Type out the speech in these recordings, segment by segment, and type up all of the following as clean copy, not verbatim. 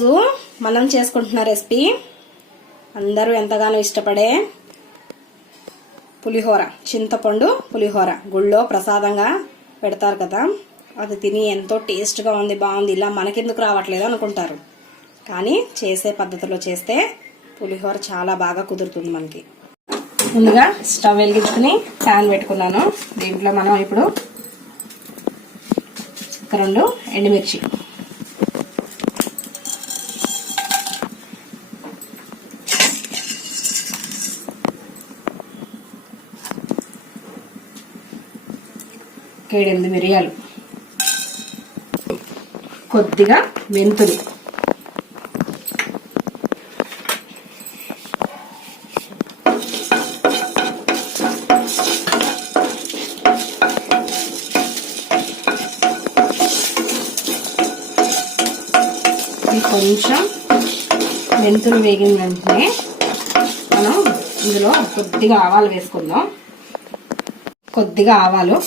ఈరోజు మనం చేసుకుంటున్న రెసిపీ అందరూ ఎంతగానో ఇష్టపడే పులిహోర, చింతపండు పులిహోర. గుళ్ళో ప్రసాదంగా పెడతారు కదా, అది తిని ఎంతో టేస్ట్గా ఉంది, బాగుంది, ఇలా మనకెందుకు రావట్లేదు అనుకుంటారు. కానీ చేసే పద్ధతిలో చేస్తే పులిహోర చాలా బాగా కుదురుతుంది మనకి. ముందుగా స్టవ్ వెలిగించుకుని ప్యాన్ పెట్టుకున్నాను. దీంట్లో మనం ఇప్పుడు 2 ఎండుమిర్చి, ఏడెనిమిది మిరియాలు, కొద్దిగా మెంతులు, కొంచెం మెంతులు వేగిన వెంటనే మనం ఇందులో కొద్దిగా ఆవాలు వేసుకుందాం. కొద్దిగా ఆవాలు,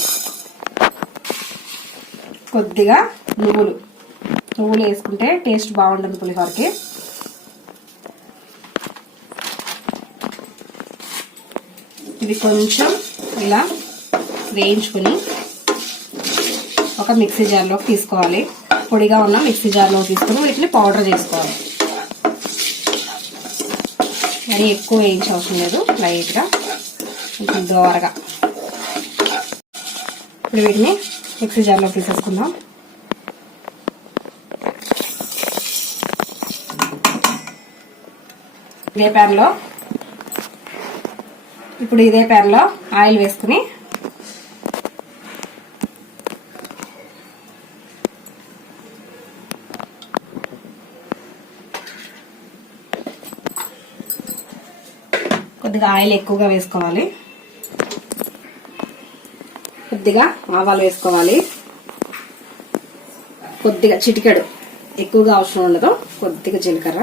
కొద్దిగా నువ్వులు వేసుకుంటే టేస్ట్ బాగుంటుంది పులిహోరకి. ఇది కొంచెం ఇలా వేయించుకుని ఒక మిక్సీ జార్లోకి తీసుకోవాలి. పొడిగా ఉన్న మిక్సీ జార్లో తీసుకుని వీటిని పౌడర్ చేసుకోవాలి. మరి ఎక్కువ వేయించవసరం లేదు, లైట్గా కొంచెం దోరగా. ఇప్పుడు వీటిని మిక్సీ జార్లో తీసేసుకుందాం. ఇదే ప్యాన్లో ఆయిల్ వేసుకుని కొద్దిగా ఆయిల్ ఎక్కువగా వేసుకోవాలి. కొద్దిగా ఆవాలు వేసుకోవాలి. కొద్దిగా చిటికెడు, ఎక్కువగా అవసరం ఉండదు, కొద్దిగా జీలకర్ర,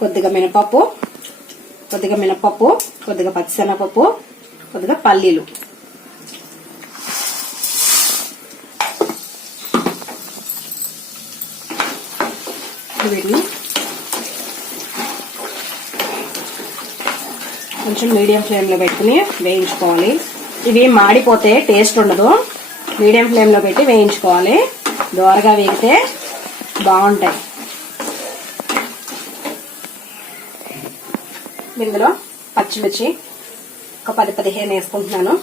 కొద్దిగా మినపప్పు, కొద్దిగా పచ్చిశనగపప్పు, కొద్దిగా పల్లీలు. వీటిని కొంచెం మీడియం ఫ్లేమ్లో పెట్టుకుని వేయించుకోవాలి. ఇవి మాడిపోతే టేస్ట్ ఉండదు. మీడియం ఫ్లేమ్లో పెట్టి వేయించుకోవాలి. దోరగా వేగితే బాగుంటాయి. ఇందులో పచ్చిమిర్చి ఒక 10-15 వేసుకుంటున్నాను.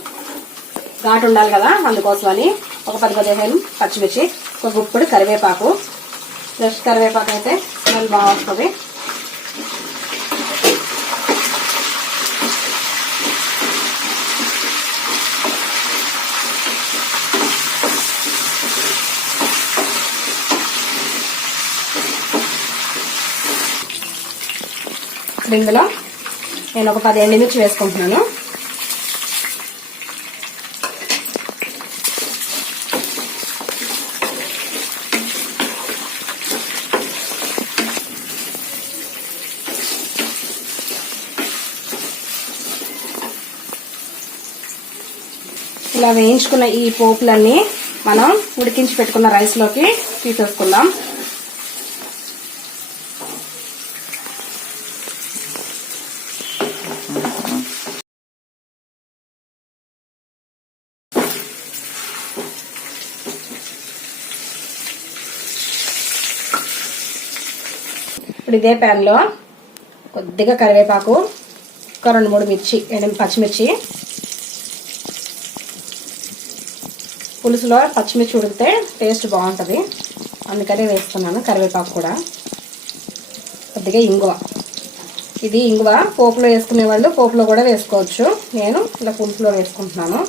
ఘాటు ఉండాలి కదా, అందుకోసమని ఒక 10-15 పచ్చిమిర్చి, ఒక గుప్పుడు కరివేపాకు. ఫ్రెష్ కరివేపాకు అయితే స్మెల్ బాగా వస్తుంది. ఇందులో నేను ఒక 10 ఎండుమిర్చి వేసుకుంటున్నాను. ఇలా వేయించుకున్న ఈ పోపులన్నీ మనం ఉడికించి పెట్టుకున్న రైస్లోకి తీసేసుకుందాం. ఇప్పుడు ఇదే ప్యాన్లో కొద్దిగా కరివేపాకు, ఒక 2-3 పచ్చిమిర్చి. పులుసులో పచ్చిమిర్చి ఉడికితే టేస్ట్ బాగుంటుంది, అందుకనే వేస్తున్నాను. కరివేపాకు కూడా, కొద్దిగా ఇంగువ. ఇది ఇంగువ పోపులో వేసుకునే వాళ్ళు పోపులో కూడా వేసుకోవచ్చు. నేను ఇలా పులుసులో వేసుకుంటున్నాను.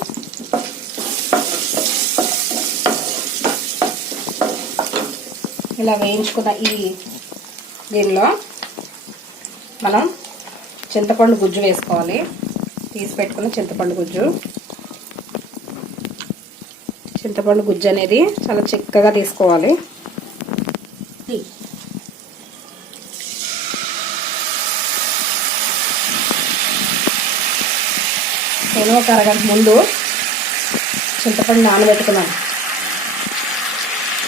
ఇలా వేయించుకున్న దీనిలో మనం చింతపండు గుజ్జు వేసుకోవాలి. తీసి పెట్టుకున్న చింతపండు గుజ్జు అనేది చాలా చిక్కగా తీసుకోవాలి. నేను ఒక అరగంట ముందు చింతపండు నానబెట్టుకున్నాను.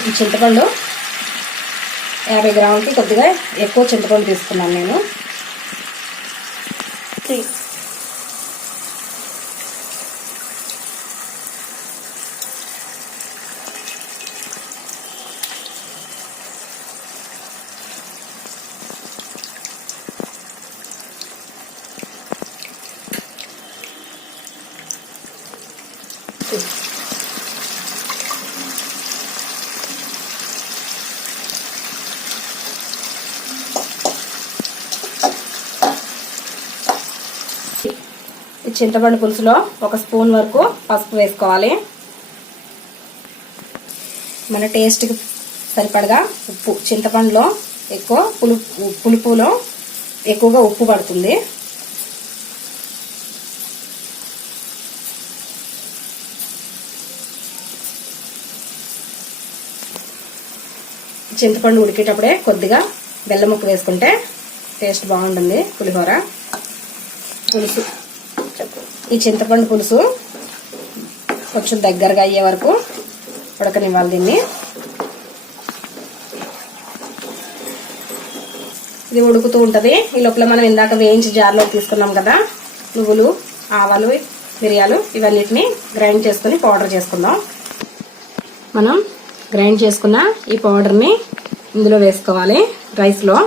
ఈ చింతపండు 50 గ్రాములకి కొద్దిగా ఎక్కువ చింతపండు తీసుకున్నాను నేను. ఈ చింతపండు పులుసులో 1 స్పూన్ వరకు పసుపు వేసుకోవాలి. మన టేస్ట్కి సరిపడగా ఉప్పు, చింతపండులో ఎక్కువ పులుపులో ఎక్కువగా ఉప్పు పడుతుంది. చింతపండు ఉడికేటప్పుడే కొద్దిగా బెల్లం ముక్క వేసుకుంటే టేస్ట్ బాగుంటుంది పులిహోర. పులుసు, ఈ చింతపండు పులుసు కొంచెం దగ్గరగా అయ్యే వరకు ఉడకనివ్వాలి దీన్ని. ఇది ఉడుకుతూ ఉంటుంది. ఈ లోపల మనం ఇందాక వేయించి జార్లో తీసుకున్నాం కదా నువ్వులు, ఆవాలు, మిరియాలు ఇవన్నిటిని గ్రైండ్ చేసుకుని పౌడర్ చేసుకుందాం. మనం గ్రైండ్ చేసుకున్న ఈ పౌడర్ని ఇందులో వేసుకోవాలి రైస్లో.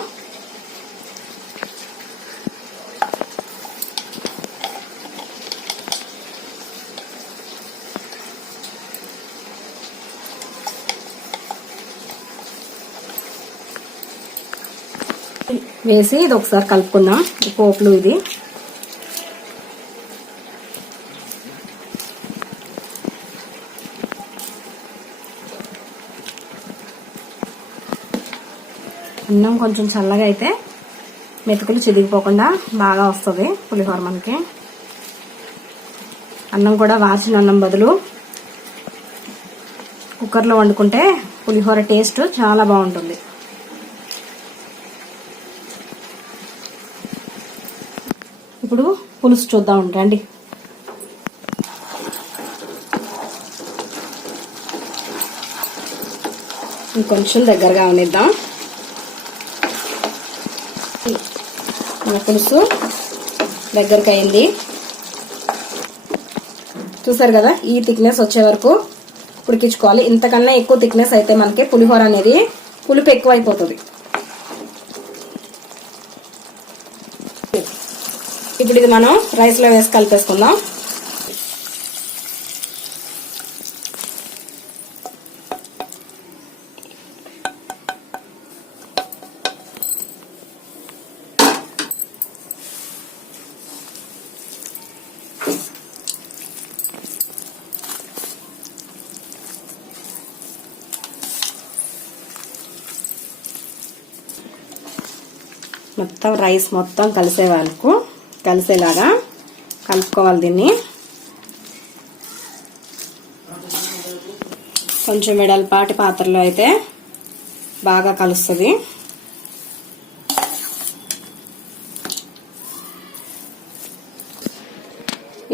వేసి ఇది ఒకసారి కలుపుకుందాం. ఈ పోపులు ఇది అన్నం కొంచెం చల్లగా అయితే మెతుకులు చిదిగిపోకుండా బాగా వస్తుంది పులిహోర మనకి. అన్నం కూడా వార్చిన అన్నం బదులు కుక్కర్లో వండుకుంటే పులిహోర టేస్ట్ చాలా బాగుంటుంది. ఇప్పుడు పులుసు చూద్దాం రండి. ఇంకొంచెం దగ్గరగా uniద్దాం. మన పులుసు దగ్గరకు అయింది. చూసారు కదా, ఈ థిక్నెస్ వచ్చే వరకు ఉడికించుకోవాలి. ఇంతకన్నా ఎక్కువ థిక్నెస్ అయితే మనకి పులిహోర అనేది పులుపు ఎక్కువ అయిపోతుంది. ఇప్పుడు ఇది మనం రైస్లో వేసి కలిపేసుకుందాం. మొత్తం రైస్ మొత్తం కలిసేలాగా కలుపుకోవాలి దీన్ని. కొంచెం వెడల్పాటి పాత్రలో అయితే బాగా కలుస్తుంది.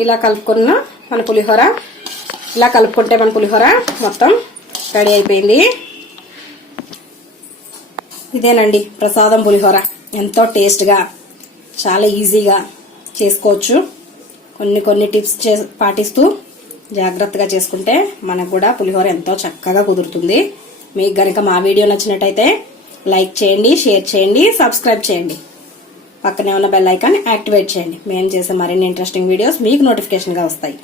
ఇలా కలుపుకున్న మన పులిహోర, ఇలా కలుపుకుంటే మన పులిహోర మొత్తం రెడీ అయిపోయింది. ఇదేనండి ప్రసాదం పులిహోర. ఎంతో టేస్ట్గా, చాలా ఈజీగా చేసుకోవచ్చు. కొన్ని టిప్స్ పాటిస్తూ జాగ్రత్తగా చేసుకుంటే మనకు కూడా పులిహోర ఎంతో చక్కగా కుదురుతుంది. మీకు గనక మా వీడియో నచ్చినట్టయితే లైక్ చేయండి, షేర్ చేయండి, సబ్స్క్రైబ్ చేయండి. పక్కనే ఉన్న బెల్ ఐకాన్ యాక్టివేట్ చేయండి. మేము చేసే మరిన్ని ఇంట్రెస్టింగ్ వీడియోస్ మీకు నోటిఫికేషన్గా వస్తాయి.